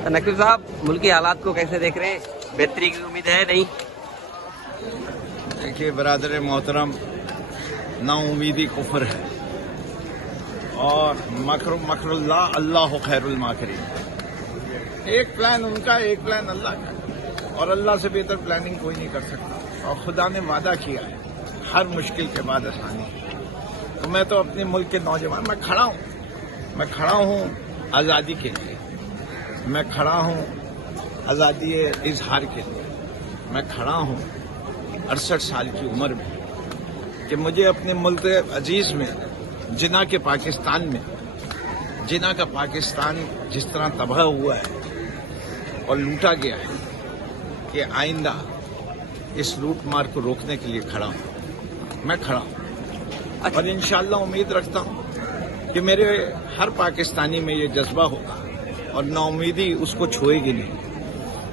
नकवी साहब, मुल्की हालात को कैसे देख रहे हैं? बेहतरी की उम्मीद है नहीं? देखिए बरादर मोहतरम, ना उम्मीदी कुफर है और मकरुल्लाह अल्लाह खैरुल माकिरीन। एक प्लान उनका, एक प्लान अल्लाह का, और अल्लाह से बेहतर प्लानिंग कोई नहीं कर सकता। और खुदा ने वादा किया है हर मुश्किल के बाद आसानी। तो मैं तो अपने मुल्क के नौजवान, मैं खड़ा हूँ आज़ादी के लिए, मैं खड़ा हूँ आज़ादी इजहार के लिए, मैं खड़ा हूँ 68 साल की उम्र में कि मुझे अपने मुल्क अजीज में, जिना के पाकिस्तान में, जिना का पाकिस्तान जिस तरह तबाह हुआ है और लूटा गया है, कि आइंदा इस लूट मार को रोकने के लिए खड़ा हूँ, मैं खड़ा हूँ। और इंशाअल्लाह उम्मीद रखता हूँ कि मेरे हर पाकिस्तानी में ये जज्बा होगा और नाउमीदी उसको छुएगी नहीं,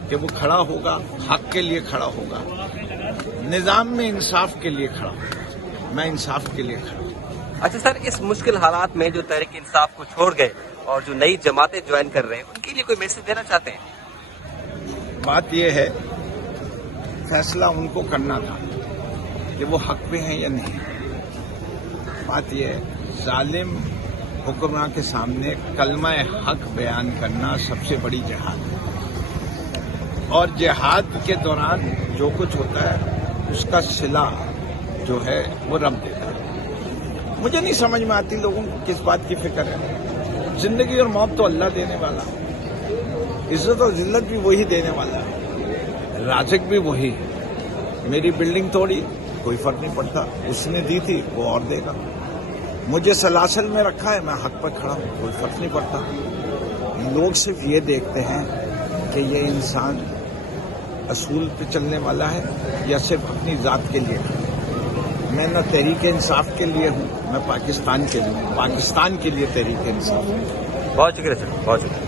कि वो खड़ा होगा, हक के लिए खड़ा होगा, निजाम में इंसाफ के लिए खड़ा होगा। मैं इंसाफ के लिए खड़ा हूँ। अच्छा सर, इस मुश्किल हालात में जो तहरीक इंसाफ को छोड़ गए और जो नई जमातें ज्वाइन कर रहे हैं, उनके लिए कोई मैसेज देना चाहते हैं? बात यह है, फैसला उनको करना था कि वो हक पे हैं या नहीं। बात यह है, जालिम हुक्मरान के सामने कलमा हक बयान करना सबसे बड़ी जिहाद है। और जिहाद के दौरान जो कुछ होता है उसका सिला जो है वो रब देता है। मुझे नहीं समझ में आती लोगों को किस बात की फिक्र है। जिंदगी और मौत तो अल्लाह देने वाला, इज्जत और जिल्लत भी वही देने वाला है, राज़िक भी वही है। मेरी बिल्डिंग तोड़ी, कोई फर्क नहीं पड़ता, उसने दी थी वो और देगा। मुझे सलासल में रखा है, मैं हक पर खड़ा हूं, कोई फर्क नहीं पड़ता। लोग सिर्फ ये देखते हैं कि ये इंसान असूल पे चलने वाला है या सिर्फ अपनी जात के लिए। मैं न तहरीक इंसाफ के लिए हूँ, मैं पाकिस्तान के लिए हूँ, पाकिस्तान के लिए तहरीक इंसाफ। बहुत शुक्रिया सर, बहुत शुक्रिया।